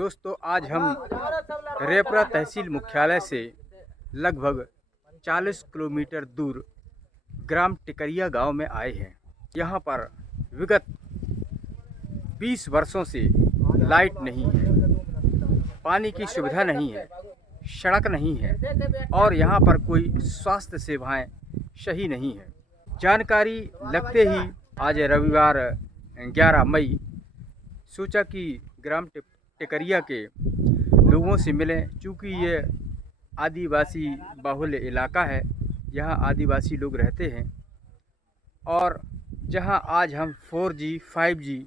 दोस्तों आज हम रेपरा तहसील मुख्यालय से लगभग 40 किलोमीटर दूर ग्राम टिकरिया गांव में आए हैं। यहां पर विगत 20 वर्षों से लाइट नहीं है, पानी की सुविधा नहीं है, सड़क नहीं है और यहां पर कोई स्वास्थ्य सेवाएं सही नहीं है। जानकारी लगते ही आज रविवार 11 मई सोचा कि ग्राम टिकरिया के लोगों से मिलें, चूँकि ये आदिवासी बाहुल्य इलाका है, यहाँ आदिवासी लोग रहते हैं और जहाँ आज हम 4G 5G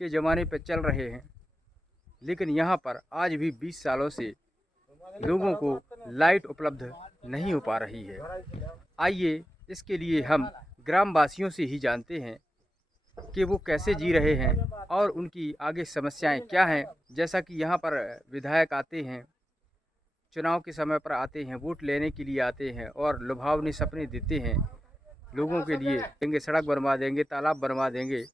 के ज़माने पर चल रहे हैं, लेकिन यहाँ पर आज भी 20 सालों से लोगों को लाइट उपलब्ध नहीं हो पा रही है। आइए इसके लिए हम ग्रामवासियों से ही जानते हैं कि वो कैसे जी रहे हैं और उनकी आगे समस्याएं क्या हैं। जैसा कि यहाँ पर विधायक आते हैं, चुनाव के समय पर आते हैं, वोट लेने के लिए आते हैं और लुभावनी सपने देते हैं लोगों के लिए, देंगे सड़क बनवा देंगे, तालाब बनवा देंगे,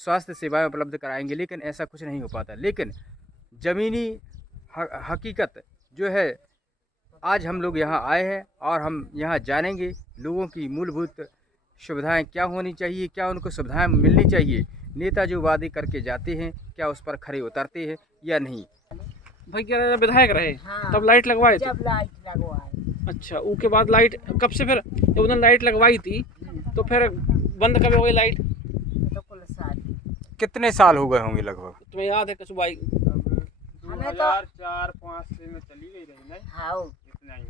स्वास्थ्य सेवाएं उपलब्ध कराएंगे, लेकिन ऐसा कुछ नहीं हो पाता। लेकिन ज़मीनी हकीकत जो है, आज हम लोग यहाँ आए हैं और हम यहाँ जानेंगे लोगों की मूलभूत सुविधाएं क्या होनी चाहिए, क्या उनको सुविधाएं मिलनी चाहिए। नेता जो वादे करके जाते हैं क्या उस पर खरे उतरते हैं या नहीं। भाई क्या विधायक रहे? हाँ, तब लाइट लगवाए थे? जब लाइट लगवाए। अच्छा, उसके बाद लाइट कब से फिर जब उन्होंने लाइट लगवाई थी तो फिर बंद कब हो गई लाइट? तो कुल साल कितने साल हो गए होंगे लगभग? तुम्हें याद है कसु भाई? हमें तो 2004-5 से में चली गई रही नहीं, हाँ, इतना ही।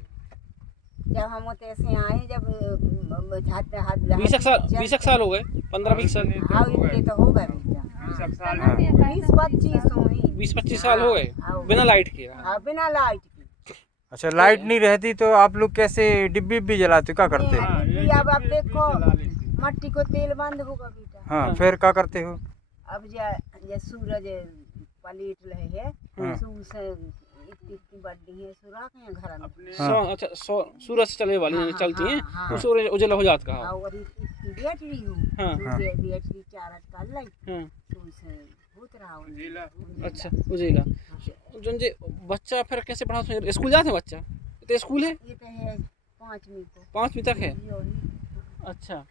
जब हम होते से आए, जब हाथ 20 साल हो गए, 15-20 साल, हाँ, इतने तो हो गए भैया। 20 साल 20-25 हुई। 20-25 साल हो गए हाँ, बिना लाइट के। हाँ, बिना लाइट की। अच्छा, लाइट नहीं रहती तो आप लोग कैसे डिब्बी जलाते, क्या करते हो? अब देखो, मट्टी को तेल बंद होगा बेटा। हाँ, फिर क्या करते हो? अब जे सूरज पलीट रहे है, सूरज से इतनी बड़ी है सुराख है घर में। अच्छा, सूरज से चलने वाली चलती हैं, हाँ, उस उजला हो जाता कहा। और इतनी बैटरी हूँ, बैटरी चार्ज कर लाई तो उसे भूत रहा हूँ। अच्छा, उजेगा जो जे बच्चा फिर कैसे पढ़ा? स्कूल जाते हैं बच्चा? तो स्कूल है? ये तो है 5वीं को, 5वीं तक है। अच्छा,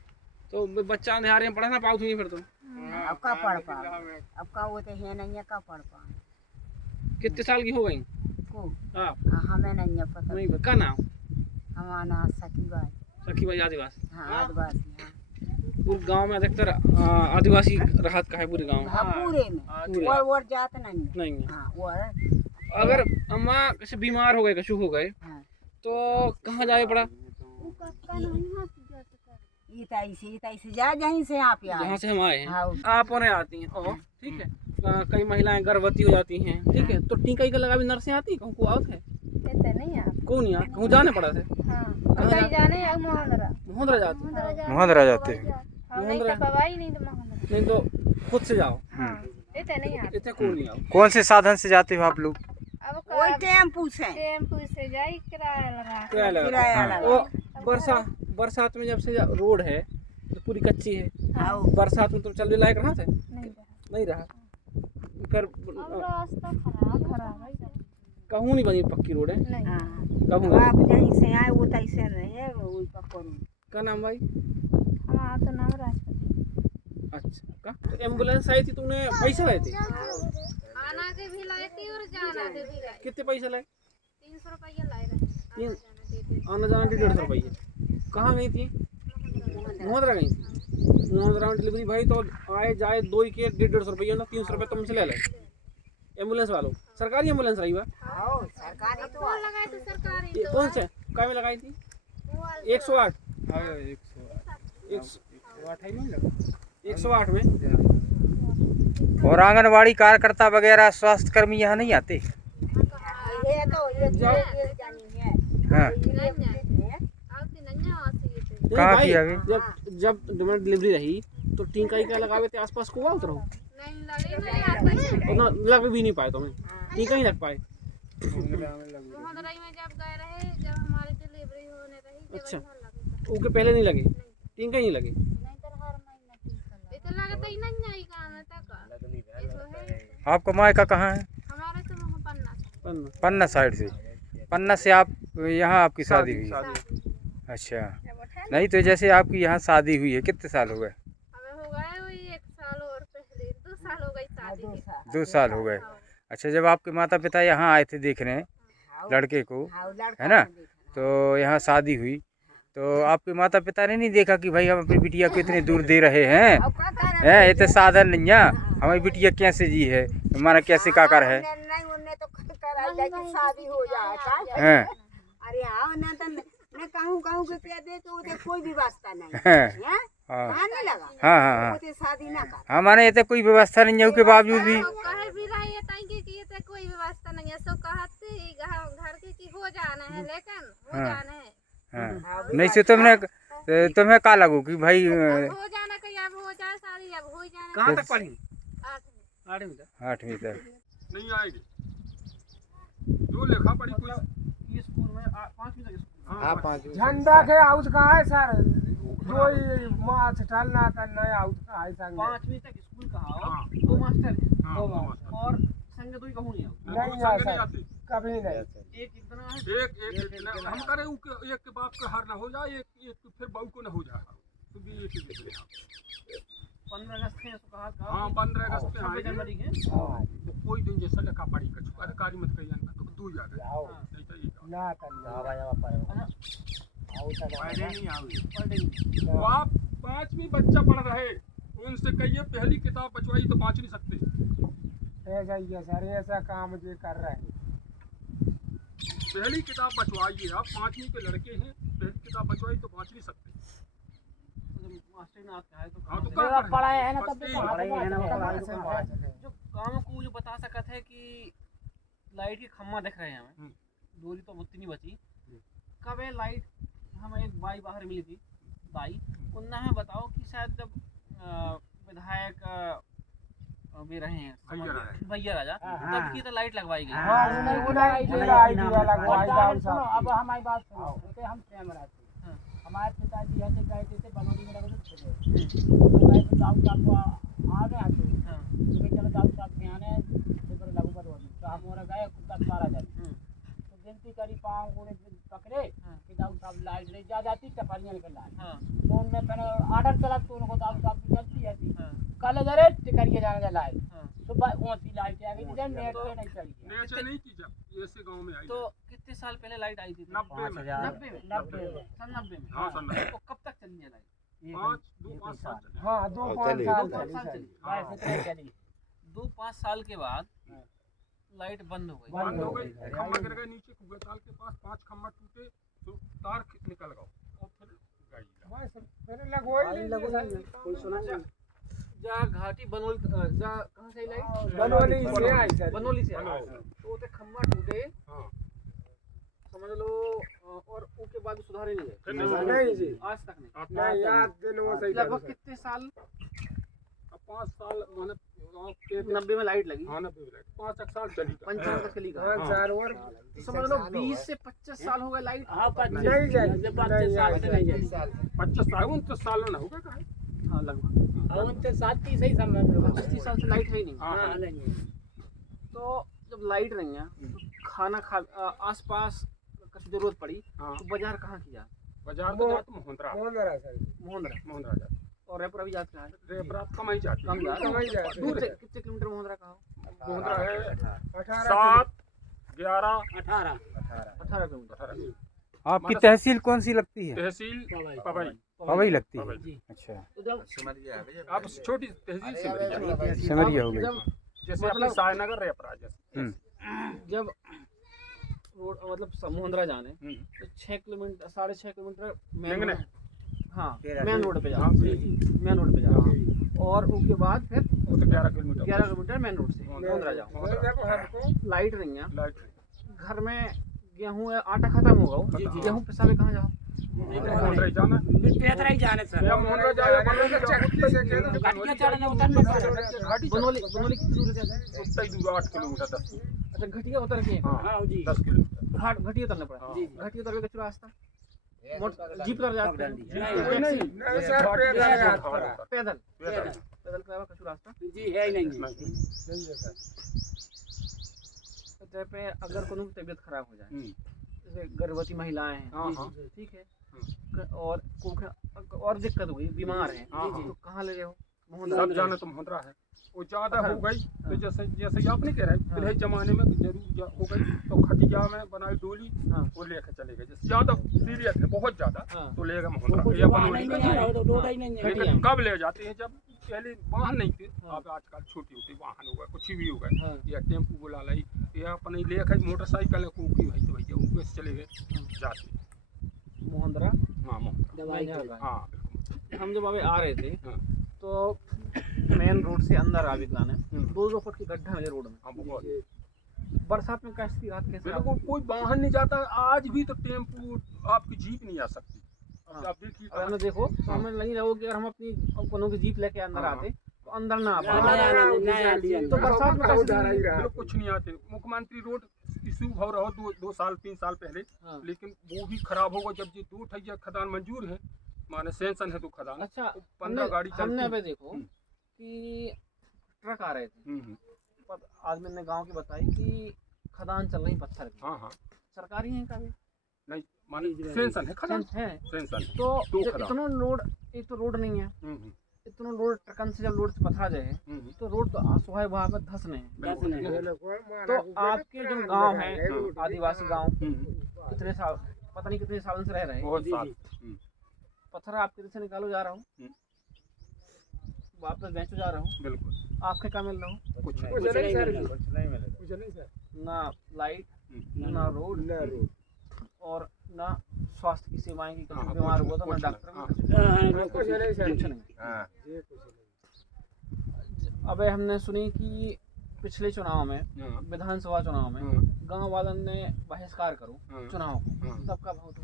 तो बच्चा अंधेरे में पढ़ना पाओ फिर तो? अब का पढ़ पा, अब का वो तो है नहीं है, का पढ़ पा। कितने साल की हो गई को आप? हमें नहीं है पता। नहीं, क्या नाम? हमारा नाम सखीबाई। सखीबाई आदिवासी। हाँ, आदिवासी। पूरे गांव में अधिकतर आदिवासी राहत का है पूरे गांव में। हाँ, पूरे में और जात नहीं है। नहीं है। हाँ, और अगर अम्मा कैसे बीमार हो गए, कछु हो गए, हाँ, तो कहाँ जाए पड़ा? ये तैसे जा जहीं से आप आए, जहाँ से हम आए हैं। हाँ, आप उन्हें आती हैं और ठीक है, कई महिलाएं गर्भवती हो जाती हैं, ठीक है, तो टीका का लगा भी नर्सें आती, कहूँ को आउत है? नहीं आप कौन यहाँ कहूँ जाने पड़ा थे? कहीं जाने मोहंदरा मोहंदरा जाते? मोहंदरा जाते हैं? नहीं तो पवाई नहीं तो मोहंदरा नहीं तो खुद से जाओ। इतने नहीं आप इतने कौन नहीं आओ। कौन से साधन से जाते हो आप लोग? अब वही टेम्पू से जाई किराया लगा किराया लगा। वो बरसात में जब से रोड है तो पूरी कच्ची है, हाँ, बरसात में तो चलने लायक रहा थे? नहीं रहा। फिर रास्ता खराब है, कहूँ नहीं बनी पक्की रोड है, हाँ, कहूँ। आप जहीं से आए वो तैसे नहीं है, वही का करूँ। क्या नाम भाई? हमारा तो नाम राजपति। अच्छा, का तो एम्बुलेंस आई थी, तूने पैसे लाए थे? आना के भी लाए थे और जाना के भी लाए। कितने पैसे लाए? 300 रुपया लाए रहे। आना जाना 150 रुपये। कहाँ गई थी? मोहंदरा गई थी। मोहंदरा में डिलीवरी भाई तो आए जाए दो ही के 150 रुपये ना, 300 रुपये तुमसे ले लें एम्बुलेंस वालों। सरकारी एम्बुलेंस रही हुआ? सरकारी तो लगाए थे सरकारी। ये कौन से क्या में लगाई थी? 108 108 में। और आंगनवाड़ी कार्यकर्ता वगैरह स्वास्थ्य कर्मी यहाँ नहीं आते? ये तो ये जानी है। हाँ, कहाँ की आगे? जब डिलीवरी रही तो टीका ही क्या लगावे थे आसपास को उतरो? ना लग भी नहीं पाए तुम्हें, टीका ही लग पाए। मोहंदराई में जब गए रहे, जब हमारी डिलीवरी होने रही। अच्छा, उसके पहले नहीं लगे, टीका ही नहीं लगे? लगता ही नहीं है काम तक। आपका मायका कहाँ है? हमारा पन्ना साइड से। पन्ना से आप यहाँ आपकी शादी हुई? अच्छा, नहीं तो जैसे आपकी यहाँ शादी हुई है, कितने साल हो गए? हमें हो गए वही 1 साल और पहले 2 साल हो गई शादी के। 2 साल हो गए। अच्छा, जब आपके माता पिता यहाँ आए थे देखने लड़के को, है ना, तो यहाँ शादी हुई, तो आपके माता पिता ने नहीं देखा कि भाई हम अपनी बिटिया को इतने दूर दे रहे हैं, हैं इतने साधन नहीं है, हमारी बिटिया कैसे जी है, हमारा कैसे काकर है? नहीं उन्हें तो करा कि शादी हो जाए हैं? अरे हाँ ना तो मैं कहूँ के कह दे तो उसे कोई भी वास्ता नहीं हैं? है हाँ कहाँ नहीं लगा हाँ हाँ हाँ, उसे शादी ना कर हमारे इतने कोई व्यवस्था नहीं है उसके बावजूद भी। तो कहे भी रही है ताकि कि ये तो कोई व्यवस्था नहीं है, सो कहते ही घर के की हो जाना है, लेकिन हो जाना है। हाँ, नहीं से तुम्हें का लगो कि भाई हो जाना कहीं अब हो जाए सारी, अब हो जाना। कहाँ तक पढ़ी? 8 8वीं तक। 8वीं तक। नहीं आएगी जो लिखा पढ़ी कोई। ये स्कूल में 5वीं तक स्कूल। हाँ 5 झंडा के आउट कहाँ है सर? जो ये माछ डालना का नया आउट कहाँ है संग? 5वीं तक स्कूल कहाँ हो? हाँ। 2 मास्टर हैं। हाँ, दो हाँ, मास्टर। और संग तो ही कहूँ नहीं आओ। नहीं संग नहीं सर, आती। कभी नहीं। एक इतना है। एक हम करे एक के बाप के हार ना हो जाए, एक फिर बहू को ना हो जाए, तो भी एक ही दिन 15 अगस्त के उसको कहा हाँ 15 अगस्त पे 26 आएंगे। जनवरी के। तो कोई दिन जैसा लिखा पढ़ी कछु अधिकारी मत कहिए ना, तो दूर जा गए आओ नहीं तो ये ना करना। फायदे नहीं आवे। पढ़े नहीं। तो आप 5वीं बच्चा पढ़ रहे, उनसे कहिए पहली किताब बचवाई तो 5 नहीं सकते। ऐसा ही है सर, ऐसा काम जो कर रहे हैं। पहली किताब बचवाइए, आप 5वीं के लड़के हैं, पहली किताब बचवाई तो 5 नहीं सकते। मास्टर ने आप कहा है तो हाँ तो कहाँ क्या पढ़ाए है ना बस तब यही तो पढ़ाई है ना जो गाँव को जो बता सकत है कि लाइट की खम्मा दिख रहे हैं हमें, दूरी तो उतनी नहीं बची। कब है लाइट? हमें एक बाई बाहर मिली थी, बाई उन्हें हमें बताओ कि शायद जब विधायक भी रहे हैं भैया राजा, तब की तो लाइट लगवाई गई। हाँ अब हमारी बात सुनो, जैसे हम स्वयं रहते हैं, हमारे पिताजी ऐसे गए थे बनौली में लगे थे, तो गए तो दाऊ साहब को आ गया तो चलो दाऊ साहब के आने तो लगू बनौली, तो हम और गए 10-12 जन, तो गिनती करी पाँव गोड़े पकड़े कि दाऊ साहब लाइट ले जाती टपरियाँ निकल आई, तो उनने पहले ऑर्डर चला तो उनको दाऊ साहब की चलती है कल जरे टिकरिए जाने लाइट, तो ऊँची लाइट आ गई थी, नेट पे नहीं चली है। नेचर नहीं की जब ऐसे गांव में आई तो कितने साल पहले लाइट आई थी? 90 में। 90 में। सन 90 में। हाँ, सन 90 तो कब तक चली है लाइट? 2-5 साल चले। हाँ 2-5 साल 2-5 साल चली। चली 2-5 साल के बाद लाइट बंद हो गई। बंद हो गई, खम्भा गिर गए नीचे कुगताल के पास, 5 खम्भा टूटे तो तार निकल गया और फिर गई। मैंने लगवाई कोई सुना नहीं। जा घाटी बनोली, जा कहाँ से आई लाइट? बनौली से आई सर। बनोली से आई। तो उते खम्भा टूटे, हाँ समझ लो, और उसके बाद सुधार ही नहीं है। फिर नहीं जी, आज तक नहीं। नहीं याद दिनों से लगभग कितने साल? अब 5 साल मैंने गाँव के 90 में लाइट लगी, हाँ 90 में 5 साल चली। 55 तक चली गई। हाँ सर और तो समझ लो 20 से 25 साल हो गए लाइट। हाँ 25 नहीं जाएगी, 25 साल से नहीं जाएगी। 25 साल 29 साल ना होगा कहा। हाँ लगभग अब उनसे 7 सही समझ लो। 25 साल से लाइट है ही नहीं। हाँ नहीं है। तो जब लाइट नहीं है तो खाना खा आसपास कुछ जरूरत पड़ी हाँ तो बाजार कहाँ किया? बाजार तो जात मोहनरा मोहनरा सर। मोहनरा जात और रेपरा भी जाते हैं। रेपरात कम ही जाती कम जा कम ही जाते। दूर से कितने किलोमीटर मोहनरा कहाँ हो? मोहनरा है 18 7 11 18 18 किलोमीटर। आपकी तहसील कौन सी लगती है? तहसील पवई पवई लगती है। पवई। अच्छा, तो जब आप छोटी तहसील से सिमरिया हो गई। जब जैसे अपने सायनगर रेपरा जैसे जब रोड मतलब मोहनरा जाने तो 6 किलोमीटर 6.5 किलोमीटर मेन निकले। हाँ मेन रोड पे जाओ, हाँ, मेन रोड पे जाओ, और उसके बाद फिर वो तो 11 किलोमीटर 11 किलोमीटर मेन रोड से मोहनरा जाओ। जब हमको लाइट नहीं है, लाइट घर में गेहूँ है, आटा खत्म हो गया, गेहूँ पिसावे कहाँ जाओ? मोहनरा जाना पेतरा ही जाने सर। या मोहनरा जाए चक्की से कह दो घाटियाँ चढ़ने उतरने सर। घाटी बनोली कितनी दूर है? उतना ही दूर 8 किलोमीटर 10 अच्छा घटिया उतर के हाँ जी। 10 किलोमीटर घाट घटिया उतरना पड़ा। घटिया उतर के रास्ता जीप पर जाते हैं, नहीं सर पैदल याद पड़ा। पैदल पैदल का कछु रास्ता जी है ही नहीं। नहीं है सर। इस पे अगर कोनो की तबीयत खराब हो जाए, हम्म, जैसे गर्भवती महिलाएं हैं, हाँ, हाँ। ठीक है, और और दिक्कत हुई, बीमार है, हाँ, हाँ। तो कहाँ ले जाओ? सब जाना तो मुहर्रा है, वो ज्यादा हो गई तो जैसे जैसे आप नहीं कह रहे पहले जमाने में जरूर हो गई तो खटिया में बनाई डोली, हाँ। वो लेकर चले गए। जैसे ज्यादा सीरियस है, बहुत ज्यादा, हाँ। तो लेगा वो मुहर्रा कुछ या वाहन बनोली ही का। नहीं है, तो रोड ही नहीं है। लेकिन कब ले जाते हैं, जब पहले वाहन नहीं थे, हाँ। अब आजकल छोटी होती वाहन हो गए, कुछ भी हो गए, हाँ। या टेम्पू बुला लाई, या अपने लेकर मोटरसाइकिल को की भाई तो भैया उनको से चले गए जाते। मोहंदरा हाँ मुहर्रा, दवाई नहीं के होगा। हाँ बिल्कुल। हम जब अभी आ रहे थे हाँ। तो मेन रोड से अंदर आ विकलान है, हम्म। 200 फुट की गड्ढा है रोड में। हाँ बहुत, बरसात में कैसी रात कैसे बिल्कुल कोई वाहन नहीं जाता। आज भी तो टेम्पू, आपकी जीप नहीं आ सकती। अब आप देखिए अगर हमें देखो तो हमें नहीं रहो कि अगर हम अपनी कोनो की जीप लेके अंदर हाँ। आते तो अंदर ना आ नहीं आती है। तो बरसात में कैसे बिल्कुल कुछ नहीं आते। मुख्यमंत्री रोड इशू हो रहा हो 2 साल 3 साल पहले, हाँ। लेकिन वो भी खराब होगा जब ये 2 ठैया खदान मंजूर है, माने सेंसन है तो खदान। अच्छा, 15 गाड़ी चलती हमने है। अभी देखो हम्म। कि ट्रक आ रहे थे, हम्म, पर आदमी ने गांव की बताई कि खदान चल रही पत्थर की, हाँ हाँ, सरकारी है का भी नहीं माने सेंसन है खदान, है। सेंसन। तो दो जब खदान। इतना लोड, एक तो रोड नहीं है, हम्म, इतना लोड ट्रकन से जब लोड से पथरा जाए तो रोड तो सुबह वहाँ पर धस नहीं है। बिल्कुल। तो आपके जो गांव है, आदिवासी गांव, हम्म, कितने साल, पता नहीं कितने सालों से रह रहे हैं, बहुत साल। पत्थर आप किधर से निकालो जा रहा हूँ, वापस बेचो जा रहा हूँ, बिल्कुल आपके क्या मिल रहा हूँ? कुछ नहीं। ना लाइट, हम्म, ना रोड, और ना स्वास्थ्य की सेवाएं की, हाँ, कभी बीमार कुछ हुआ तो ना नहीं, डॉक्टर हाँ। कुछ नहीं। हाँ, अबे हमने सुनी कि पिछले चुनाव में, हाँ, विधानसभा चुनाव में, हाँ, गांव वालों ने बहिष्कार करो हाँ, चुनाव को, हाँ। तब का वोट?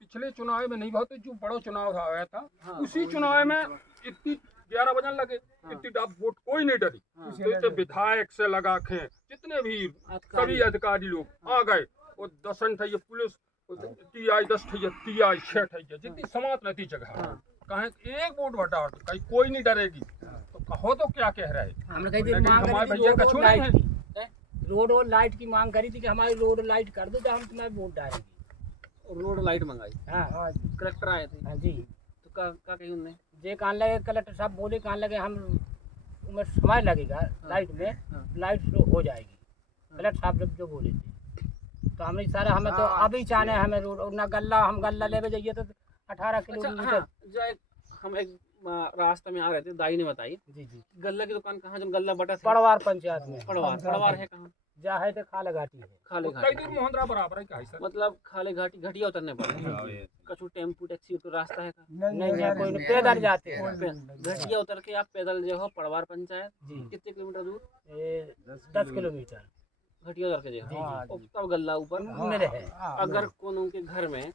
पिछले चुनाव में नहीं बहुत, जो बड़ा चुनाव आया था हाँ, उसी चुनाव में इतनी 11 बजन लगे, हाँ। इतनी डाब वोट कोई नहीं डरी। हाँ। तो इतने विधायक से लगा के जितने भी सभी अधिकारी लोग आ गए, और 10 ठैया पुलिस, टीआई 10 ठैया, टीआई 6 ठैया, जितनी समात रहती जगह, हाँ। कहें एक वोट बटा कहीं कोई नहीं डरेगी, तो कहो तो क्या कह रहे हैं। हमने कही थी लेकिन मांग हमारे करी थी भैया रोड और कछु लाइट नहीं की, रोड और लाइट की मांग करी थी कि हमारी रोड लाइट कर दो तो हम तुम्हारे वोट डालेंगे। रोड लाइट मंगाई, हाँ कलेक्टर आए थे, हाँ जी, तो का कही उनने? जे कान लगे कलेक्टर साहब बोले, कान लगे हम उमें समय लगेगा लाइट में, हाँ। लाइट हो जाएगी, कलेक्टर साहब जब जो बोले थे। तो हमें सारा, हमें तो अभी चाहने हमें रोड, और ना गल्ला, हम गल्ला लेवे जाइए तो 18 अच्छा, किलोमीटर। हाँ, जो एक हम एक रास्ते में आ रहे थे, दाई ने बताई जी जी, गल्ला की दुकान कहाँ, जब गल्ला बटा था, पड़वार पंचायत में, पड़वार है कहाँ? जा है तो खाला घाटी है। खाले कई घाटी, दूर मोहंद्रा बराबर है क्या है सर? मतलब खाले घाटी, घटिया उतरने पर कछु टेम्पू टैक्सी तो रास्ता है का? नहीं नहीं, कोई नहीं, पैदल जाते हैं। घटिया उतर के आप पैदल जो हो पड़वार पंचायत, जी, कितने किलोमीटर दूर? ये 10 किलोमीटर घटिया उतर के जो जी, और तब गल्ला ऊपर मेरे है। अगर कोनो के घर में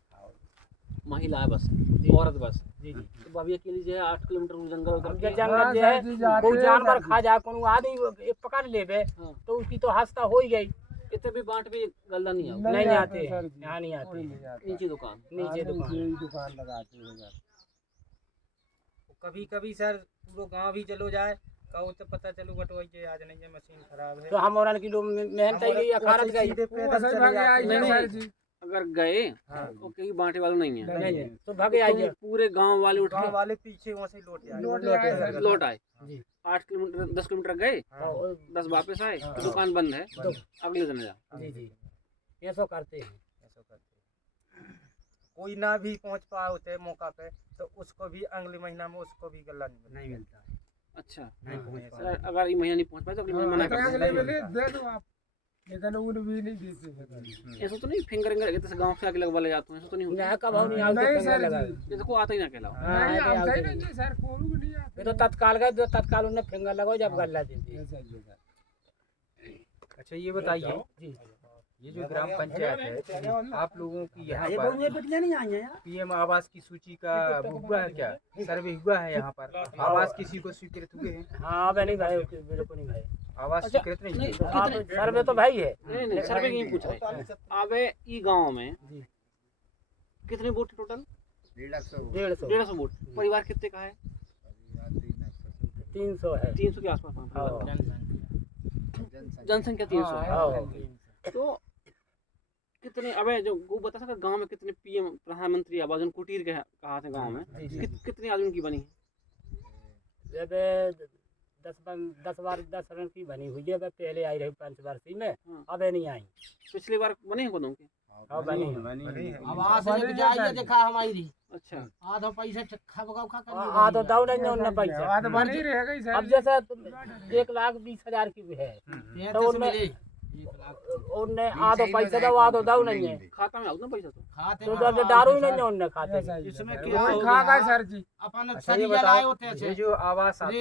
महिला बस, औरत बस, जी जी, तो भाभी अकेली जो है 8 किलोमीटर जंगल उतर हम के, जे जंगल जो है, कोई जानवर खा जाए, कोनो आदमी पकड़ लेवे हाँ। तो उसकी तो हंसता हो ही गई। इतने भी बांट भी गल्ला नहीं आओ, नहीं आते, यहाँ नहीं आते, नीचे दुकान। नीचे दुकान। दुकान लगाते हैं। कभी कभी सर पूरा गांव भी चलो जाए, कहो तो पता चलो बटवाई के आज नहीं है, मशीन खराब है, तो हम और किलो मेहनत ही अखारत गई। सीधे पैदल चले जाते नहीं, हैं। नहीं, अगर गए तो कहीं बांटे वाले नहीं है, नहीं है तो भागे आई तुम पूरे गांव वाले उठ गांव के वाले पीछे वहाँ से लौट आए। लौट आए, जी। 8 किलोमीटर 10 किलोमीटर गए, और 10 वापस आए, हाँ। तो दुकान बंद है, तो अगले दिन जा। जी जी, ये सब करते हैं। ऐसा करते हैं। कोई ना भी पहुंच पाए होते मौका पे तो उसको भी अगले महीना में उसको भी गला नहीं मिलता। अच्छा, नहीं पहुंच पाए। सर, अगर ये महीना नहीं पहुंच पाए तो अगले महीने मना कर अगले महीने दे दो आप, लेकिन उन भी नहीं देते। ऐसा तो नहीं फिंगरिंग जैसे गांव से आके लगवा ले जाते हैं, ऐसा तो नहीं होता? नया का भाव नहीं आओ तो नहीं पंगा सर लगा। जी। जैसे को आता ही ना कहलाओ। हाँ, नहीं आते आता आते ही नहीं। नहीं सर, कोई भी नहीं आता। ये तो तत्काल गए तो तत्काल उन्हें फिंगर लगाओ जब गल्ला देते हैं। ऐसा ही होता है। अच्छा ये बताइए, जी, ये जो ग्राम पंचायत है आप लोगों की यहाँ ये पर बहु बेटियां नहीं आई हैं यार। पीएम आवास की सूची का वो हुआ है क्या, सर्वे हुआ है यहाँ पर? आवास किसी को स्वीकृत हुए हैं? हाँ अब नहीं भाई, मेरे को नहीं भाई। आवास अच्छा, स्वीकृत नहीं नहीं, हुए? आप सर्वे तो भाई है। नहीं नहीं, सर्वे की नहीं पूछ रहे। अबे ई गांव में जी। कितने वोट टोटल? 150 150 वोट। परिवार कितने का है? 300 है। 300 के आसपास। हाँ। जनसंख्या 300 है। तो कितने अबे जो वो बता सकता गांव में कितने पीएम प्रधानमंत्री आवास जो कुटीर के कहा थे गांव में कितने आदमी की बनी है? जब 10 रन की बनी हुई है, पहले आई रही पंचवर्षीय में, अब नहीं आई। पिछली बार बने हैं कदों के? अब बनी आवास लेके जाइए, देखा हमारी। अच्छा, आधा पैसा आधा दाऊ नहीं उनने पैसा बात बनी रह गई सर। अब जैसे 1,20,000 की भी है तो उनने आधो पैसा दो आधो दाऊ नहीं है खाता में उतना पैसा तो जब दारू ही नहीं है उनने खाते इसमें खा गए सर जी। अपन अच्छा ये बताओ, ये जो आवास आता है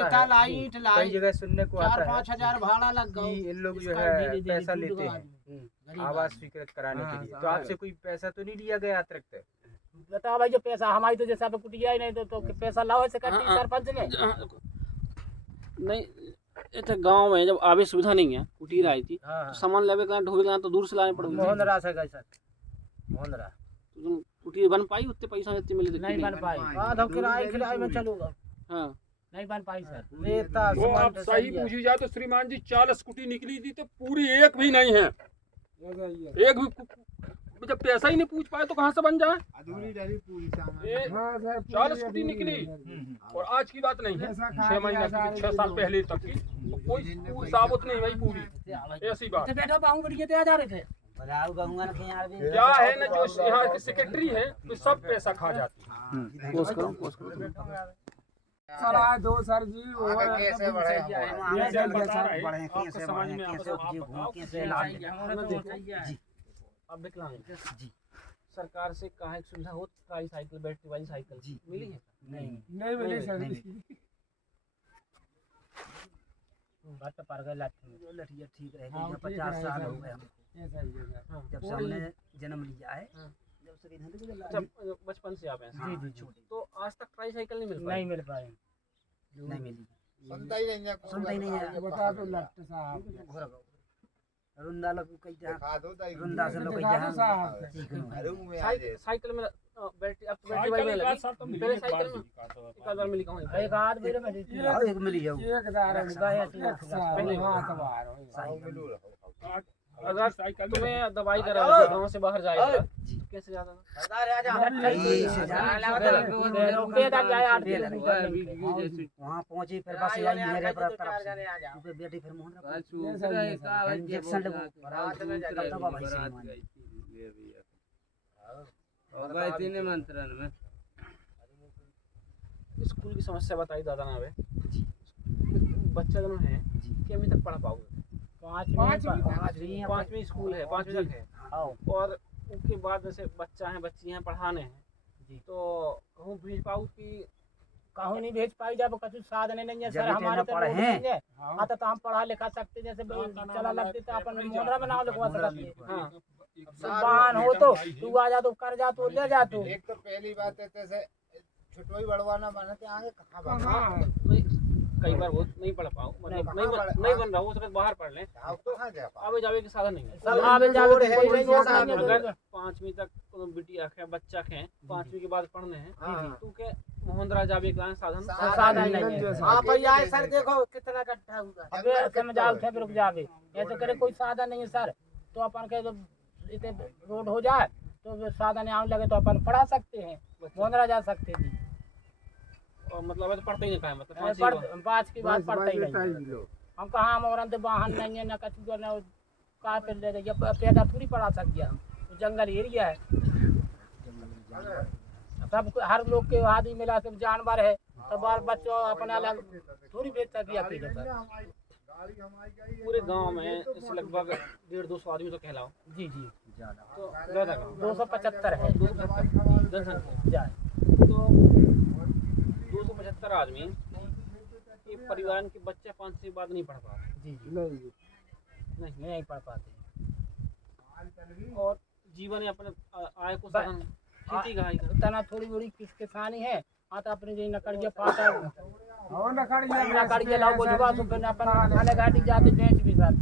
कई जगह सुनने को आता है 4-5 हजार भाड़ा लग कि इन लोग जो है पैसा लेते हैं आवास स्वीकृत कराने के लिए, तो आपसे कोई पैसा तो नहीं लिया गया अतिरिक्त? बताओ भाई, जो पैसा हमारी तो जैसा कुटिया ही नहीं तो पैसा लाओ ऐसे करती सरपंच ने नहीं। इतने गांव में जब आवे सुविधा नहीं है, कुटीर आई थी तो सामान लेवे का ढोवे का तो दूर से लाने पड़ेगा। मोहनरा से गए सर, मोहनरा तो कुटीर बन पाई उतने पैसा इतने मिले नहीं बन पाई। आधा किराए में चलूगा, हाँ नहीं बन पाई सर। रेता वो आप सही पूछी जाए तो श्रीमान जी 40 स्कूटी निकली थी तो पूरी एक भी नहीं है, एक भी जब पैसा ही नहीं पूछ पाए तो कहाँ से बन जाए? अधूरी रही पूरी सामान। 40 स्कूटी निकली और आज की बात नहीं है, 6 महीना की 6 साल पहले तक की, तो कोई साबुत नहीं भाई पूरी, ऐसी बात। बैठो बाहू बढ़िए तो आ रहे थे क्या है ना, जो यहाँ की सेक्रेटरी है तो सब पैसा खा जाती है। पोस्ट करो सर आए दो सर जी आगे कैसे बढ़े हम? ये सब बता रहे हैं, बढ़े, आपको कैसे समझ बढ़े, में कैसे आता है, उपजीव आप हों, कैसे बताओ। इलाज अब विकलांग जी सरकार से कहा एक सुविधा हो ट्राई साइकिल बैटरी वाली साइकिल मिली है? नहीं मिली सर जी। बात तो पर गए लठिया ठीक रहेगी। 50 साल हो गए हमको ये सही है सर। जब से हमने जन्म लिया है, जब से इधर से जब बचपन से आप हैं जी छोटी तो आज तक ट्राई साइकिल नहीं मिल पाई? नहीं मिल पाए, नहीं मिली, सुनता ही नहीं है, सुनता ही नहीं है। बता दो लट्ट साहब। रुंदा लगू कई जहाँ दिखा दो दाई। रुंदा से लोग दिखा दो साहब। अरे मुंह में आ जाए। साइकिल में बैटरी अब तो बैटरी वाली में लगी, पहले साइकिल में एक आध बार मिली कहाँ? एक आध मेरे में एक मिली है एक दार पहले हाथ बाहर हो। अगर तुम्हें दवाई करा गाँव से बाहर जाएगा कैसे जाता वहाँ पहुँची, फिर बस आई मेरे तरफ से बेटी फिर मोहन इंजेक्शन स्कूल की समस्या बताई दादा ना बच्चा जो है कि अभी तक पढ़ पाओगे? 5वीं स्कूल है, 5वीं तक है और उसके बाद जैसे बच्चा है बच्ची हैं पढ़ाने हैं तो कहूँ भेज पाओ कि कहूँ नहीं भेज पाई जब कुछ साधन नहीं है सर हमारे तो पढ़े आता तो हम पढ़ा लिखा सकते जैसे चला लगते तो अपन मोहनरा में नाम लिखवा सकते। हाँ वाहन हो तो तू आ जा तो कर जा तो ले जा तो। एक तो पहली बात है जैसे छुटवाई बढ़वाना बना तो आगे कहाँ कई बार वो नहीं पढ़ पाओ मतलब नहीं बन रहा हो सकता बाहर पढ़ लें, तो कहाँ जा आवे जावे के साधन नहीं है। अगर 5वीं तक बिटिया है बच्चा है 5वीं के बाद पढ़ने हैं तो के मोहनरा जावे का साधन नहीं है। आप आए सर देखो कितना इकट्ठा हुआ अबे समझाओ थे रुक जावे ऐसे करे कोई साधन नहीं है सर तो अपन के इतने रोड हो जाए तो साधन आने लगे तो अपन पढ़ा सकते हैं, मोहनरा जा सकते हैं। और मतलब तो पढ़ते ही नहीं पाए मतलब 5 की बात पढ़ते ही नहीं हम कहाँ मोहरन तो वाहन नहीं है न कछु न कहाँ पे ले गए पैदा थोड़ी पढ़ा सकते हम तो जंगल एरिया है सब हर लोग के आदमी मिला सब जानवर है तो बार बच्चों अपना अलग थोड़ी बेच सकी पूरे गांव में इस लगभग 150-200 आदमी तो कहलाओ। जी तो ज्यादा 275 है जनसंख्या तो 275 आदमी ये परिवार के बच्चे 5 से बाद नहीं पढ़ पाते। जी नहीं पढ़ पाते और जीवन यापन आय को साधन खेती का तना थोड़ी बड़ी किसानी है आता अपने जो नकड़िया पाता नकड़िया लाओ बुझवा तो फिर अपन खाने घाटी जाते बेच भी सर।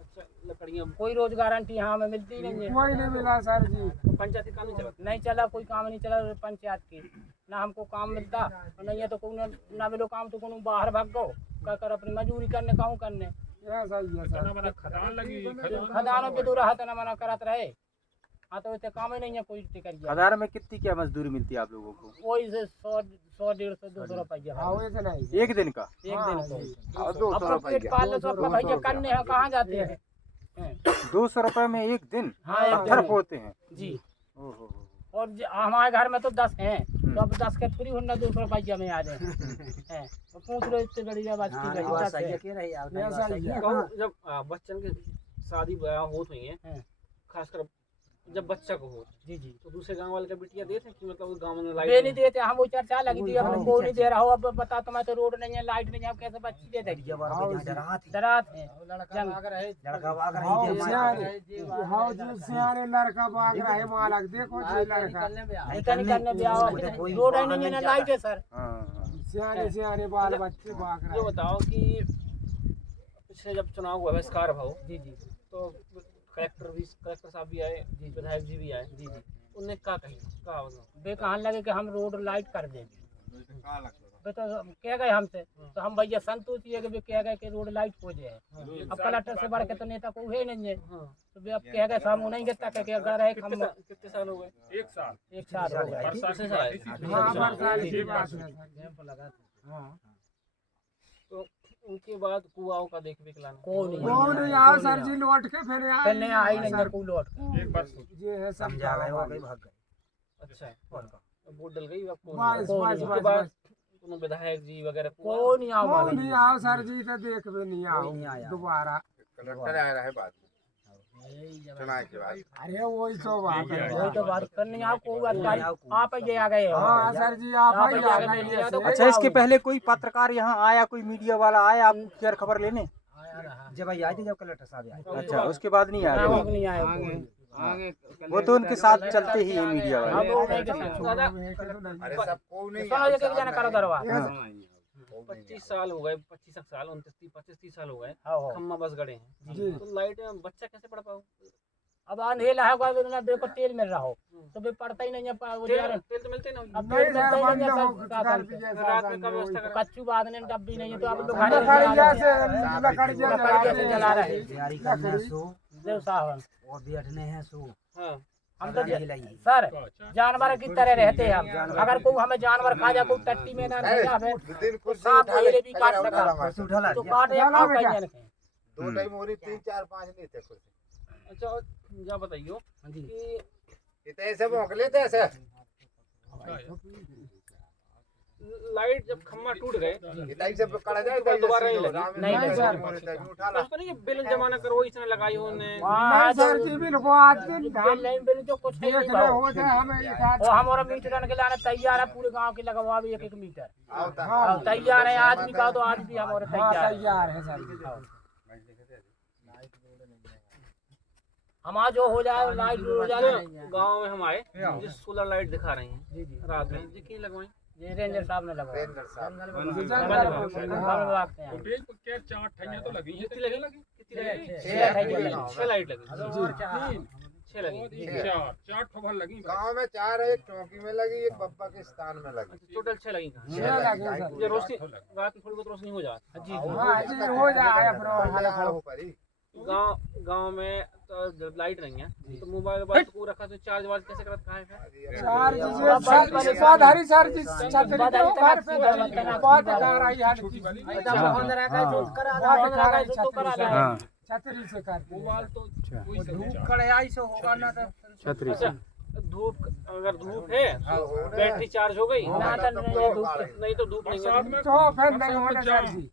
अच्छा लकड़ियाँ कोई रोजगार गारंटी यहाँ में मिलती नहीं है, कोई नहीं मिला सर जी। तो पंचायती काम नहीं चला कोई काम नहीं चला पंचायत के ना हमको काम मिलता और नहीं है तो कोई ना मिलो काम तो कोई बाहर भाग गो कर अपनी मजदूरी करने कहूँ करने ऐसा ही है सर। बड़ा खदान लगी खदानों पे दूर हाथ ना मना करत रहे। हाँ तो इतने काम ही नहीं है कोई टिकरिया। खदार में कितनी क्या मजदूरी मिलती है आप लोगों को? वही से 100 150 200 रुपया। हाँ वैसे नहीं एक दिन का? एक दिन को। और अब तो पेट पाल लो तो अपना भैया करने हैं कहाँ जाते हैं? 200 रुपए में एक दिन हाँ, एक पत्थर दिन। फोड़ते हैं? जी। ओहो। और हमारे घर में तो 10 हैं, तो अब 10 के पूरी होना 200 रुपया में आ जाए। हैं तो पूछ लो इतनी बढ़िया बात की गई। ऐसा ही है। कहूँ जब बच्चन की शादी ब्याह होत हुई है, खासकर जब बच्चा को हो जी जी तो दूसरे गांव वाले का बिटिया देते हैं कि मतलब उस गांव में वे लाइट नहीं देते। हम वो चर्चा लगी थी, अब को नहीं दे रहा हो। अब बता तुम्हें तो रोड नहीं है, लाइट नहीं है, अब कैसे बच्ची दे देगी? डरात है हाँ जो सियारे लड़का भाग रहा है मालक देखो जी लड़का निकलने भी आओ। रोड ही नहीं है ना लाइट है सर। सियारे सियारे बाल बच्चे भाग रहे ये हैं। बताओ कि पिछले जब चुनाव हुआ बहिष्कार भाव जी जी तो कलेक्टर साहब भी आए, विधायक जी भी आए, जी जी उनने क्या कही क्या मतलब वे कहने लगे कि हम रोड लाइट कर देंगे। वे तो कह गए हमसे, तो हम भैया संतुष्ट है कि वे कह गए कि रोड लाइट हो जाए। अब कलेक्टर से बढ़ के तो नेता को हुए नहीं है, तो वे अब कह गए हम नहीं गेता कह के अगर है हम कितने साल हो गए? एक साल एक साल हो गए। बरसात से आए हाँ बरसात की बात है सर। हाँ तो उनके बाद कुआओं का देख देख लाना कौन यहाँ सर जी लौट के फिर यहाँ पहले आई नहीं है कोई लौट। एक बार ये है समझा अच्छा वोट डल गई अब कौन बस नहीं आया? बस उसके बस बाद बस उन्होंने विधायक जी वगैरह कौन नहीं आओ कौन नहीं आओ सर जी तो देख भी नहीं आओ दोबारा। कलेक्टर आ रहा है बाद में चुनाव के बाद। अरे वही तो बात है। वही तो बात करनी आप को आप ये आ गए हो। हाँ सर जी आप ही आ गए जैसे। अच्छा, इसके पहले कोई पत्रकार यहाँ आया, कोई मीडिया वाला आया आप खैर खबर लेने? जब आए थे, जब कलेक्टर साहब आए अच्छा, उसके बाद नहीं आया कोई? नहीं आए वो तो उनके साथ चलते ही है मीडिया वाले। अरे सबको नहीं सुनो ये जाना करो दरवा। 25 साल हो गए, 25 साल 29 साल हो गए हाँ खम्मा बस गड़े हैं, जी। तो लाइट में बच्चा कैसे पढ़ पाओ? अब अंधेला है ना, देखो तेल मिल रहा हो तो वे पड़ता ही नहीं है। तेल तो मिलते ना। अब नहीं तेल सर मिलता ही बंद नहीं हो है घर पे जैसा रात में का व्यवस्था करें? कच्चू बाद ने डब्बी नहीं है तो अब लोग लकड़िया से लकड़िया लकड़िया जला रहे लकड़ी देव साहब। हाँ हम तो सर जानवर की तरह रहते हैं हम। अगर कोई हमें जानवर खा जाए, कोई टट्टी में ना जाए दिन तो कुछ सांप मेरे भी काट सका तो काट या खाओ कहीं जाने के। दो टाइम हो रही 3 4 5 नहीं थे कुछ। अच्छा जा बताइयो कि इतने ऐसे मोकले थे ऐसे लाइट जब खम्मा टूट गए इतना से पकड़ा जाए तो दोबारा नहीं लगी। नहीं सर। उठा तो ला उसको नहीं बिल जमाना करो इसने लगाई हो ने नहीं सर जी बिल्कुल आज दिन बिल नहीं बिल जो कुछ नहीं देख ले हो जाए हमें एक वो हमारा मीटर के लाने तैयार है। पूरे गांव के लगवा भी 1-1 मीटर आवता हाँ तैयार है। आज भी कहा तो आज भी हमारे हाँ तैयार है। तैयार है सर। हम आज जो हो जाए लाइट हो जाए। गांव में हम आए जो सोलर लाइट दिखा रही हैं रात में जी की लगवाई ये रेंजर साहब ने लगवाया। रेंजर साहब फुटेज पर क्या 4 ठैया तो लगी है। कितनी लगी? कितनी लगी? 6 6 लाइट लगी। 6 लगी। 4 ठोभर लगी। गांव में 4 है, एक चौकी में लगी, एक बप्पा के स्थान में लगी। टोटल 6 लगी। छह लगे सर। ये रोशनी रात में थोड़ी बहुत रोशनी हो जाती जी। हाँ जी हो जाए अपना हो परी गांव में तो जब लाइट नहीं है तो मोबाइल को रखा तो चार्ज वार्ज कैसे करत कहाँ है? चार जी साधारी सर जी छतरी के ऊपर पे बहुत खा रही है हाँ छतरी से करती है। मोबाइल तो कोई से धूप कड़ाई से होगा ना तो छतरी से। अच्छा धूप अगर धूप है बैटरी चार्ज हो गई नहीं तो धूप नहीं है तो फिर नहीं होना सर जी।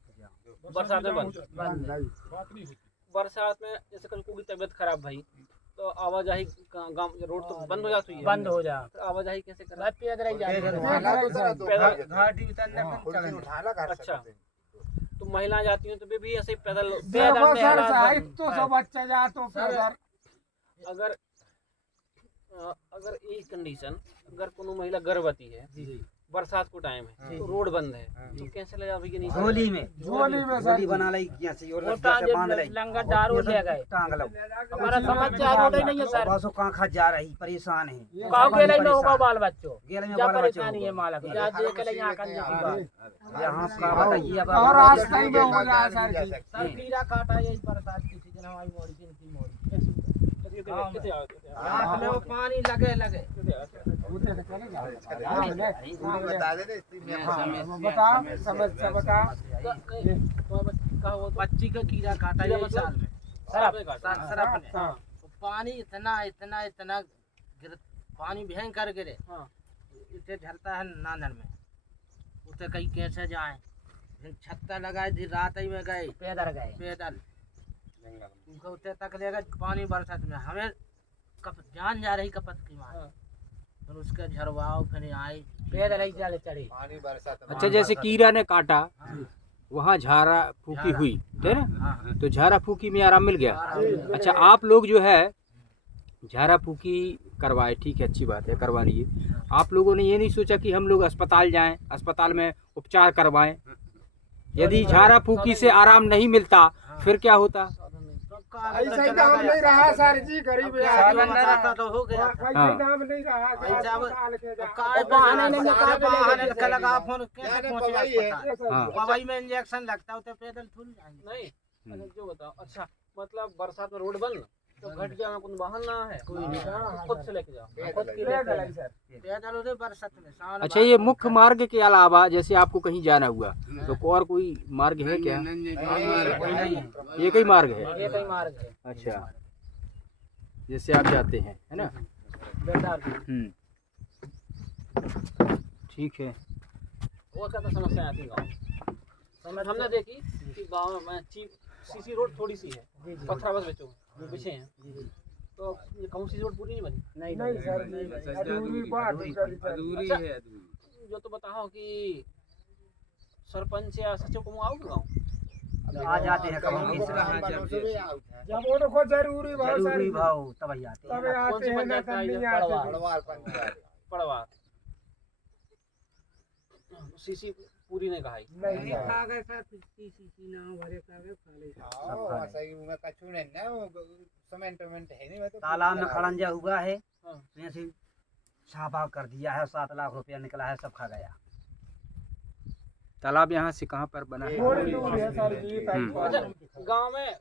बरसात में बंद। बात नहीं होती। बरसात में जैसे कल को की तबीयत खराब भाई तो आवाजाही गांव रोड तो बंद हो जाती है। बंद हो जा तो आवाजाही कैसे करें? पैद रह जाए। अच्छा तो महिलाएं जाती हैं तो वे भी ऐसे ही पैदल देखो सर साहिब तो सब अच्छा जा तो फिर अगर अगर ये कंडीशन अगर कोनो महिला गर्भवती है बरसात को टाइम है तो रोड बंद है तो कैसे ले जाओ भैया नहीं झोली में सर बना ली कैसे और होता से बांध ली लंगर दारू ले गए टांग लो हमारा समस्या रोड ही नहीं है सर बसों कहाँ खा जा रही परेशान है गाँव के लिए में होगा बाल बच्चों गेल में क्या बाल बच्चे परेशानी है मालक जा देख के लिए यहाँ करने की बात यहाँ का बताइए अब और रास्ता ही में हो जाए सर जी सर कीड़ा काटा है इस बरसात की सीजन हमारी मोड़ी की मोड़ी लो पानी लगे लगे बता दे बता समस्या बता बच्ची का कीड़ा काटा है इस साल में सरफ ने हाँ पानी इतना इतना इतना पानी भयंकर गिरे इसे झरता है नांदन में उसे कहीं कैसे जाए छत्ता लगाए थी रात ही में गए पैदल उनको उतने तक लेगा पानी बरसात में हमें जान जा रही कपत की मार फिर उसके झरवाओ फिर आए पैदल ही चले चढ़े पानी बरसात में अच्छा, जैसे कीड़ा ने काटा वहाँ झारा फूकी हुई है ना, तो झारा फूकी में आराम मिल गया। अच्छा, आप लोग जो है झारा फूकी करवाए, ठीक है, अच्छी बात है, करवा लिए। आप लोगों ने ये नहीं सोचा कि हम लोग अस्पताल जाएं, अस्पताल में उपचार करवाएं? यदि झारा फूकी से आराम नहीं मिलता फिर क्या होता? ऐसा ही काम नहीं रहा सर जी, गरीब आदमी तो हो गया ऐसा ही काम नहीं रहा अस्पताल के जा। काय बहाने नहीं बहाने का लगा फोन कैसे पहुंचे अस्पताल हाँ। दवाई में इंजेक्शन लगता है तो पैदल थूल जाएंगे नहीं अच्छा जो बताओ। अच्छा मतलब बरसात में रोड बंद तो घट जाए कोई वाहन ना है कोई नहीं खुद से लेके जाओ खुद की पैदल ही सर। पैदल उधर बरसात में सावन अच्छा, ये मुख्य मार्ग के अलावा जैसे आपको कहीं जाना हुआ तो और कोई मार्ग है क्या? एक ही मार्ग है। ये कई मार्ग है अच्छा, जैसे आप जाते हैं, है ना? ठीक है। और क्या समस्या आती गाँव हमने देखी कि गाँव में सीसी रोड थोड़ी सी है, पत्थरा बस बच्चों पीछे हैं, तो ये कहूँ सीसी रोड पूरी नहीं बनी। नहीं सर, अधूरी बात है। जो तो बताओ कि सरपंच या सचिव को आओ गाँव आ जाते हैं कभी जब उनको जरूरी भाव सर जरूरी भाव तब ही आते तब हैं। आते हैं ना, तब नहीं आते। पड़वाल पंचायत पड़वा सीसी पूरी ने कहा नहीं सर। हाँ, सही में कछु नहीं ना, वो सीमेंट वेमेंट है नहीं, मैं तो तालाब में खड़ंजा हुआ है, हाँ। ऐसे छापा कर दिया है, 7 लाख रुपया निकला है, सब खा गया। तालाब यहाँ से कहाँ पर बना है? थोड़ी दूर है सर जी। अच्छा, गांव में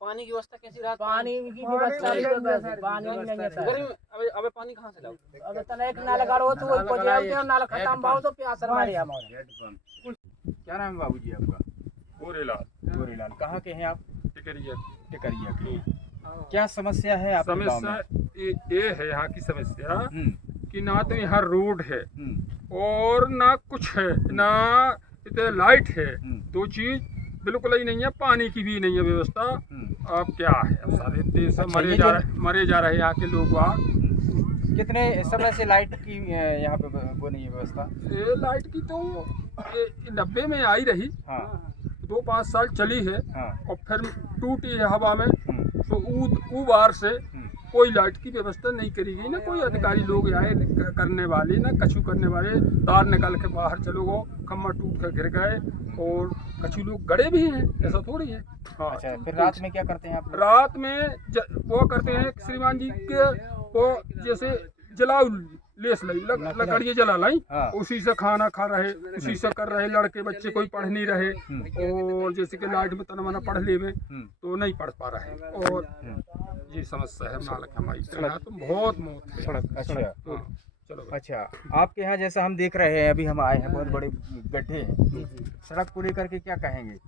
पानी की व्यवस्था कैसी रहा? पानी की व्यवस्था नहीं है, पानी नहीं है सर। गर्मी में अबे पानी कहाँ से लाओ? अब तना एक नाला गाड़ो तो वही पहुंच जाते हैं, नाला खत्म भाव तो प्यास मारे हमारे। क्या नाम है बाबूजी आपका? गोरेलाल गोरेलाल। कहाँ के हैं आप? टिकरिया टिकरिया के। क्या समस्या है आपके गाँव में? समस्या ये है यहाँ की समस्या हम्म, कि ना तो यहाँ रोड है हम्म, और ना कुछ है, ना इतने लाइट है, हम्म। दो चीज बिल्कुल ही नहीं है, पानी की भी नहीं है व्यवस्था। अब क्या है, अब सारे देश सब अच्छा, मरे ये जा जो- रहे, मरे जा रहे यहाँ के लोग वहाँ। कितने समय से लाइट की यहाँ पे वो नहीं है व्यवस्था? ये लाइट की तो ये 90 में आई रही, हाँ 2-5 साल चली है हाँ। और फिर टूटी है हवा में, हम्म, तो ऊ बार से कोई लाइट की व्यवस्था नहीं करी गई ना, कोई अधिकारी लोग आए करने वाले ना कछु करने वाले, तार निकाल के बाहर चलो गो, खम्मा टूट कर गिर गए और कछु लोग गड़े भी हैं, ऐसा थोड़ी है। हाँ, अच्छा, फिर रात में क्या करते हैं आप लोग? रात में वो करते हैं श्रीमान जी के, वो जैसे जलाऊ लेस लाई लकड़ियाँ जला लाई, हाँ। उसी से खाना खा रहे, उसी से कर रहे, लड़के बच्चे कोई पढ़ नहीं रहे और जैसे कि लाइट में तना मना पढ़ ले में तो नहीं पढ़ पा रहे और ये समस्या है मालक हमारी यहाँ तो बहुत मौत है। अच्छा हाँ, चलो भाई। अच्छा, आपके यहाँ जैसा हम देख रहे हैं, अभी हम आए हैं, बहुत बड़े गड्ढे हैं, सड़क को लेकर के क्या कहेंगे?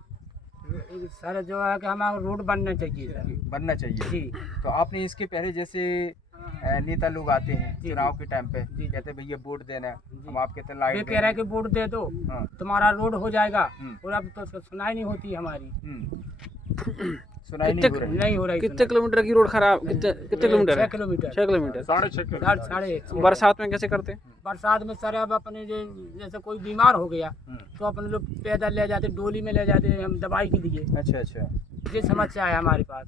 सर जो है कि हमारा रोड बनना चाहिए सर। बनना चाहिए। जी तो आपने इसके पहले जैसे नेता लोग आते हैं चुनाव के टाइम पे, कहते भैया वोट देना, हम आपके तो ये लाइट कह रहा है कि वोट दे दो हाँ। तुम्हारा रोड हो जाएगा, हम्म। और अब तो सुनाई नहीं होती हमारी, सुनाई नहीं हो रही। नहीं हो रही। कितने किलोमीटर की रोड खराब? कितने किलोमीटर 6 है? Kilometre 6 kilometre. 6.5 किलोमीटर। साढ़े बरसात में कैसे करते हैं? बरसात में सर अब अपने जैसे कोई बीमार हो गया तो अपने लोग पैदल ले जाते, डोली में ले जाते हम दवाई के लिए। अच्छा अच्छा। ये समस्या है हमारे पास।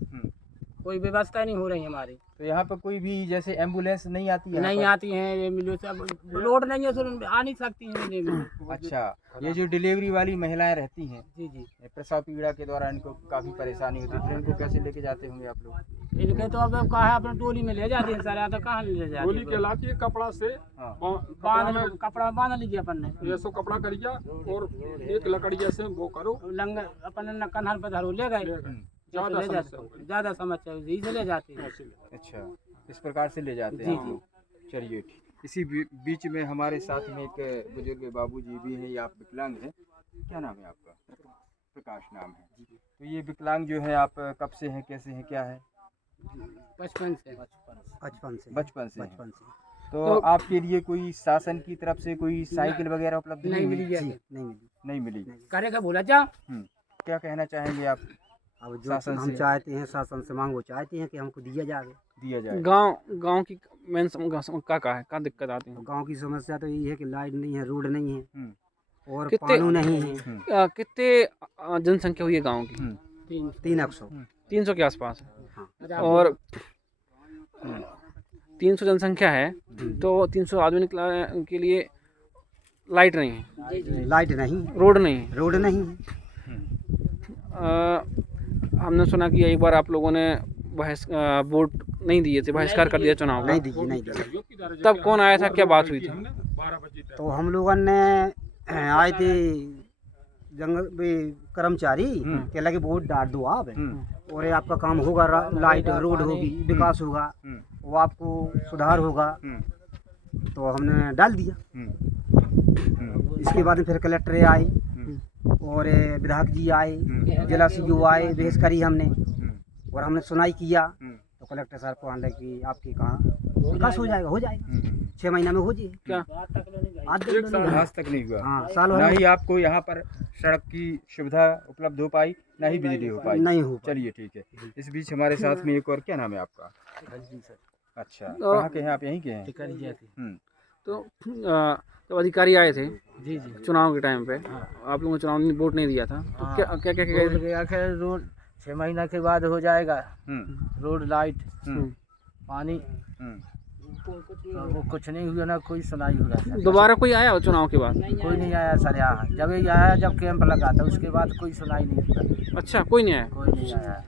कोई व्यवस्था नहीं हो रही हमारी। तो यहाँ पर कोई भी जैसे एम्बुलेंस नहीं आती है यहाँ नहीं पर? आती है ये मिलो से, अब रोड नहीं है तो आ नहीं सकती हैं ये मिलो। अच्छा, ये जो डिलीवरी वाली महिलाएं रहती हैं, जी जी, प्रसव पीड़ा के दौरान इनको काफी परेशानी होती है, फिर इनको कैसे लेके जाते होंगे आप लोग? इनके तो अब कहा है अपने टोली में ले जाते हैं सर, तो कहाँ ले जाते गोली हैं? कहलाती है कपड़ा से हाँ। बांध कपड़ा बांध लीजिए अपन ने, ऐसो कपड़ा करिया और एक लकड़ी जैसे वो करो, लंगर अपन ने कन्हर पे धरो ले गए, ज्यादा ले समस्या जाते हो गई। ज्यादा समस्या यही से ले जाते हैं। अच्छा, इस प्रकार से ले जाते हैं जी, आप लोग। चलिए ठीक। इसी बीच में हमारे साथ में एक बुजुर्ग बाबूजी भी हैं, ये आप विकलांग हैं, क्या नाम है आपका? प्रकाश नाम है। तो ये विकलांग जो है आप कब से हैं, कैसे हैं, क्या है? बचपन से बचपन से हैं। तो आपके लिए कोई शासन की तरफ से कोई साइकिल वगैरह उपलब्ध नहीं हुई? मिली है, नहीं मिली। करेगा बोला जा। क्या कहना चाहेंगे आप? अब जो शासन हम से? चाहते हैं शासन से मांग, वो चाहते हैं कि हमको दिया जाए। गांव की मेन का है, क्या दिक्कत आती है? तो गांव की समस्या तो यही है कि लाइट नहीं है, रोड नहीं है और कितने- पानी नहीं है। कितने जनसंख्या हुई है गांव की? 300। 300 के आसपास है। हाँ। और 300 जनसंख्या है तो 300 आदमी के लिए लाइट नहीं है, लाइट नहीं, रोड नहीं है। रोड नहीं। हमने सुना कि एक बार आप लोगों ने वोट नहीं दिए थे, बहिष्कार कर दिया चुनाव का। नहीं दिए। तब कौन आया था, क्या बात हुई थी? तो हम लोगों ने आए थे जंगल कर्मचारी के लगे वोट डाल दो आप, और ये आपका काम होगा, लाइट रोड होगी, विकास होगा, वो आपको सुधार होगा। तो हमने डाल दिया। इसके बाद फिर कलेक्टर आए और विधायक जी आए, जिला सीओ आए, बहस करी हमने और हमने सुनाई किया। तो कलेक्टर साहब को आने कि आपके कहाँ विकास हो जाएगा, 6 महीना में हो जाए। क्या आज तक नहीं हुआ? हाँ, साल ना भर ही आपको यहाँ पर सड़क की सुविधा उपलब्ध हो पाई, ना ही बिजली हो पाई? नहीं हो पाई। चलिए ठीक है। इस बीच हमारे साथ में एक और, क्या नाम है आपका? अच्छा, कहाँ के हैं आप? यहीं के हैं? तो जब अधिकारी आए थे जी चुनाव के टाइम पे, आप लोगों ने चुनाव में वोट नहीं दिया था, तो क्या क्या क्या गया रोड 6 महीना के बाद हो जाएगा, रोड लाइट पानी, वो कुछ नहीं हुआ, ना कोई सुनाई हो रहा है। दोबारा कोई आया चुनाव के बाद? कोई नहीं आया सर यहाँ, जब ये आया जब कैंप लगा था, उसके बाद कोई सुनाई नहीं हुआ। अच्छा, कोई नहीं आया? कोई नहीं आया।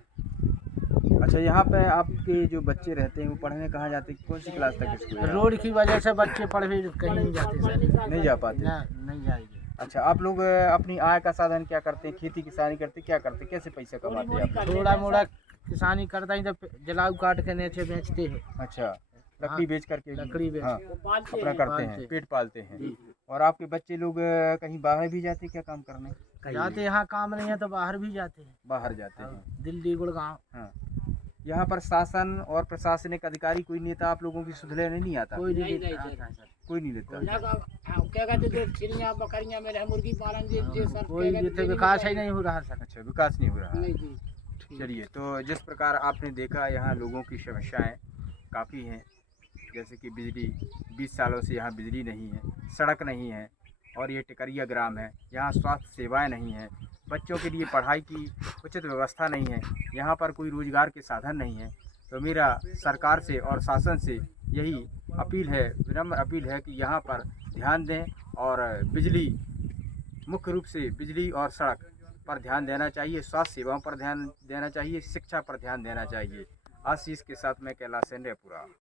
अच्छा, यहाँ पे आपके जो बच्चे रहते हैं वो पढ़ने कहाँ जाते हैं, कौन सी क्लास तक स्कूल? रोड की वजह से बच्चे पढ़ भी कहीं नहीं जाते सर, नहीं जा पाते? नहीं जाएंगे। अच्छा, आप लोग अपनी आय का साधन क्या करते हैं? खेती किसानी करते, क्या करते, कैसे पैसा कमाते हैं आप? थोड़ा मोड़ा किसानी करता ही, जब जलाऊ काट के नीचे बेचते हैं। अच्छा, लकड़ी बेच करके? लकड़ी बेच हाँ, अपना करते हैं, पेट पालते हैं। और आपके बच्चे लोग कहीं बाहर भी जाते हैं क्या काम करने? जाते, यहाँ काम नहीं है तो बाहर भी जाते हैं। बाहर जाते हैं, दिल्ली, गुड़गांव। हाँ। यहाँ पर शासन और प्रशासनिक अधिकारी, कोई नेता आप लोगों की सुधले नहीं आता? कोई नहीं लेता सर, कोई नहीं लेता? क्या कहते थे, चिड़िया बकरियां मेरे मुर्गी पालन जी सर, कोई विकास ही नहीं हो रहा सर। अच्छा, विकास नहीं हो रहा है। नहीं जी। चलिए, तो जिस प्रकार आपने देखा, यहाँ लोगों की समस्याएं काफ़ी हैं, जैसे कि बिजली, 20 सालों से यहाँ बिजली नहीं है, सड़क नहीं है, और ये टिकरिया ग्राम है, यहाँ स्वास्थ्य सेवाएं नहीं हैं, बच्चों के लिए पढ़ाई की उचित व्यवस्था नहीं है, यहाँ पर कोई रोजगार के साधन नहीं है। तो मेरा सरकार से और शासन से यही अपील है, विनम्र अपील है कि यहाँ पर ध्यान दें और बिजली, मुख्य रूप से बिजली और सड़क पर ध्यान देना चाहिए, स्वास्थ्य सेवाओं पर ध्यान देना चाहिए, शिक्षा पर ध्यान देना चाहिए। आशीष के साथ मैं कैलाश सेन, रेपुरा।